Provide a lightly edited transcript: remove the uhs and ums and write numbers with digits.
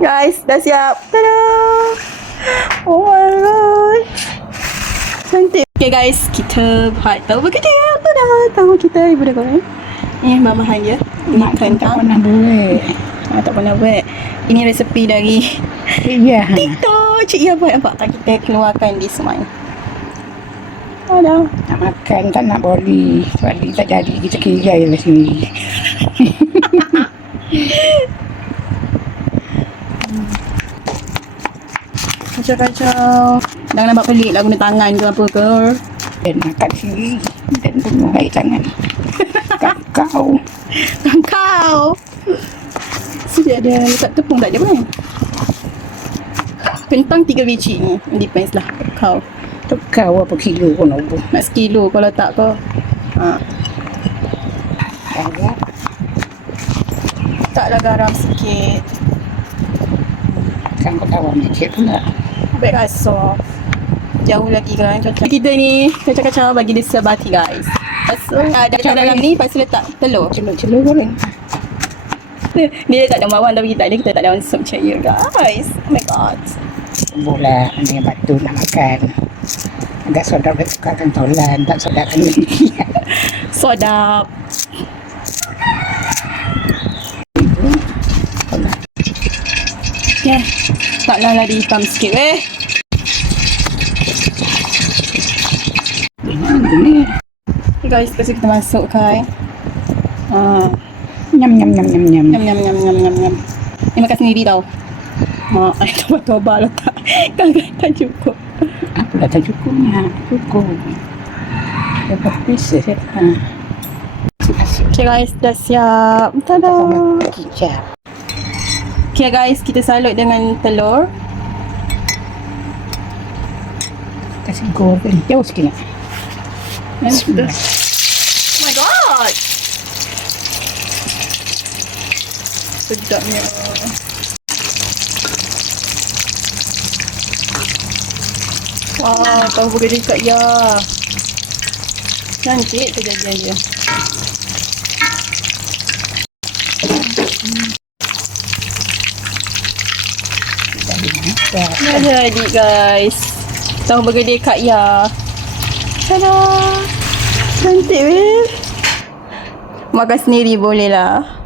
Guys, dah siap. Tada! Oh my god. Cantik. Okay guys, kita buat tahu bergedil. Tada! Tahu kita ibu dah goreng. Ini bahan dia. Ini kentang. Tak pernah buat. Tak pernah buat. Ini resepi dari Iya. TikTok. Cik Ia buat nampak tak kita keluarkan this month. Ada. Nak makan tak nak boleh. Sebab tak jadi kita kira je lah sini. Kacau-kacau. Jangan nampak pelik lah guna tangan ke apa ke. Dan makan sendiri. Dan bunuh air tangan. Kau. Kau. Sudah ada letak tepung tak ada pun. Kentang 3 biji ni. Depends lah kau. Kau apa kilo pun apa. Nak sekilo kalau tak kau. Garam. Taklah garam sikit. Kan kau tahu macam pula. Baik rasa. Jauh lagi kan cocok. Kita ni kacau-kacau bagi dia sebati guys. Lepas tu ada kacau dalam ni. Lepas tu letak telur. Celur-celur goreng. Dia tak ada bawang tapi kita tak ada sup cair guys. Oh my god. Bola dia batu nak makan. Agak sedap dia tukarkan tolan. Tak sedap kan ni. Sedap. Okay. Taklah lah dihitam sikit Ini. Okay guys, lepas tu kita masukkan. Nyam nyam nyam nyam nyam. Nyam nyam nyam nyam nyam nyam. Ni makan sendiri tau. Toba-toba letak. Kan tak cukup. Apa dah tak cukupnya? Cukup. Lepas pieces ya. Okay guys, dah siap. Tada. Kicap. Okay guys, kita salut dengan telur. Kasih goreng. Jauh sikit nak. Oh my god. Sedapnya. Wah, tahu bergedil Kak Ya. Cantik kejadian dia. Dah jadi guys. Tahu bergedil Kak Ya. Tada. Cantik weh. Makan sendiri boleh lah.